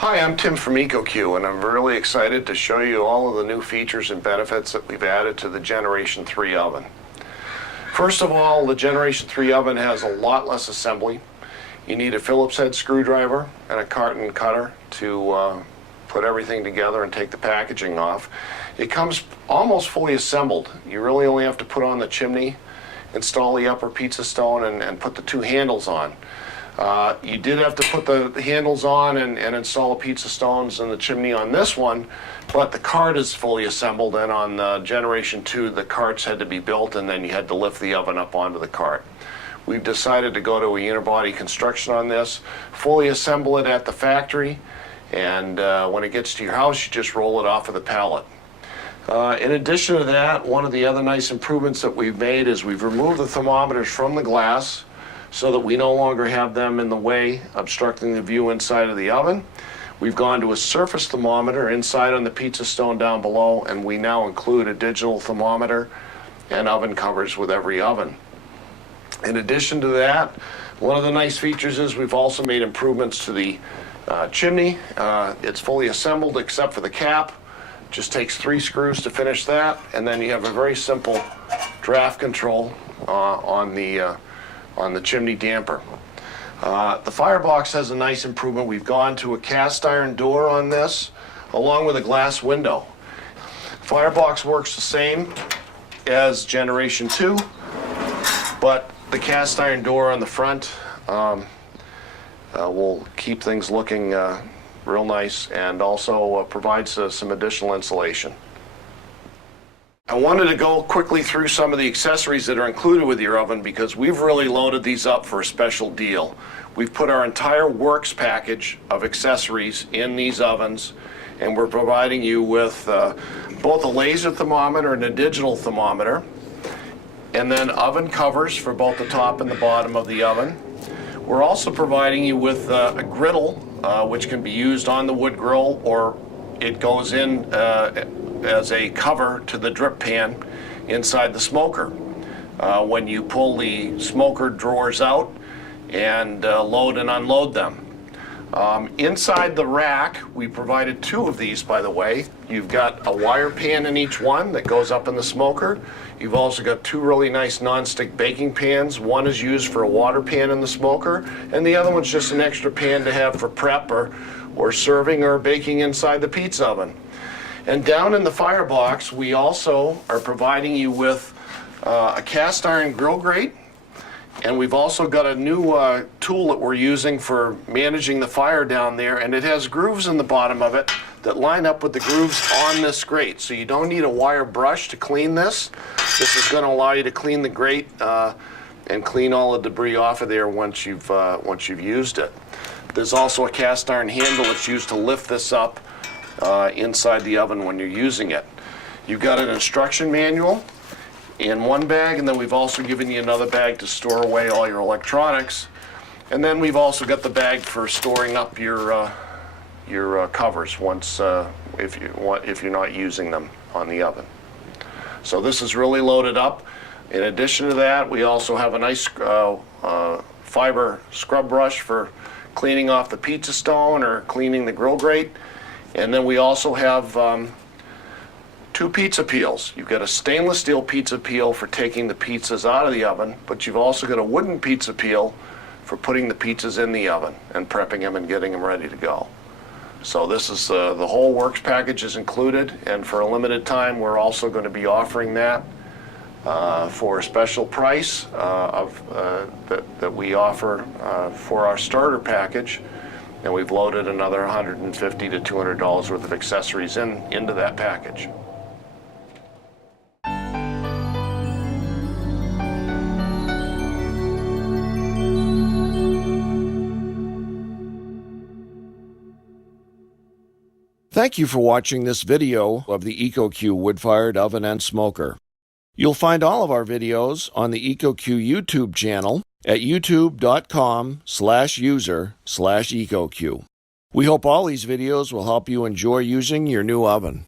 Hi, I'm Tim from EcoQue, and I'm really excited to show you all of the new features and benefits that we've added to the Generation 3 oven. First of all, the Generation 3 oven has a lot less assembly. You need a Phillips head screwdriver and a carton cutter to put everything together and take the packaging off. It comes almost fully assembled. You really only have to put on the chimney, install the upper pizza stone, and put the two handles on. You did have to put the handles on and install the pizza stones and the chimney on this one, but the cart is fully assembled, and on Generation 2 the carts had to be built and then you had to lift the oven up onto the cart. We've decided to go to a unibody construction on this, fully assemble it at the factory, and when it gets to your house you just roll it off of the pallet. In addition to that, one of the other nice improvements that we've made is we've removed the thermometers from the glass so that we no longer have them in the way, obstructing the view inside of the oven. We've gone to a surface thermometer inside on the pizza stone down below, and we now include a digital thermometer and oven covers with every oven. In addition to that, one of the nice features is we've also made improvements to the chimney. It's fully assembled except for the cap. Just takes 3 screws to finish that, and then you have a very simple draft control on the chimney damper. The firebox has a nice improvement. We've gone to a cast iron door on this, along with a glass window. Firebox works the same as Generation 2, but the cast iron door on the front will keep things looking real nice, and also provides some additional insulation. I wanted to go quickly through some of the accessories that are included with your oven because we've really loaded these up for a special deal. We've put our entire works package of accessories in these ovens, and we're providing you with both a laser thermometer and a digital thermometer, and then oven covers for both the top and the bottom of the oven. We're also providing you with a griddle, which can be used on the wood grill, or it goes in as a cover to the drip pan inside the smoker. When you pull the smoker drawers out and load and unload them. Inside the rack, we provided 2 of these, by the way. You've got a wire pan in each one that goes up in the smoker. You've also got 2 really nice non-stick baking pans. One is used for a water pan in the smoker, and the other one's just an extra pan to have for prep or serving or baking inside the pizza oven. And down in the firebox, we also are providing you with a cast iron grill grate, and we've also got a new tool that we're using for managing the fire down there, and it has grooves in the bottom of it that line up with the grooves on this grate. So you don't need a wire brush to clean this. This is going to allow you to clean the grate and clean all the debris off of there once you've used it. There's also a cast iron handle that's used to lift this up inside the oven when you're using it. You've got an instruction manual in one bag, and then we've also given you another bag to store away all your electronics, and then we've also got the bag for storing up your covers once if you're not using them on the oven. So this is really loaded up. In addition to that, we also have a nice fiber scrub brush for cleaning off the pizza stone or cleaning the grill grate. And then we also have 2 pizza peels. You've got a stainless steel pizza peel for taking the pizzas out of the oven, but you've also got a wooden pizza peel for putting the pizzas in the oven and prepping them and getting them ready to go. So this is the whole works package is included, and for a limited time we're also going to be offering that for a special price that we offer for our starter package. And we've loaded another $150 to $200 worth of accessories into that package. Thank you for watching this video of the EcoQue wood-fired oven and smoker. You'll find all of our videos on the EcoQue YouTube channel at youtube.com/user/EcoQue. We hope all these videos will help you enjoy using your new oven.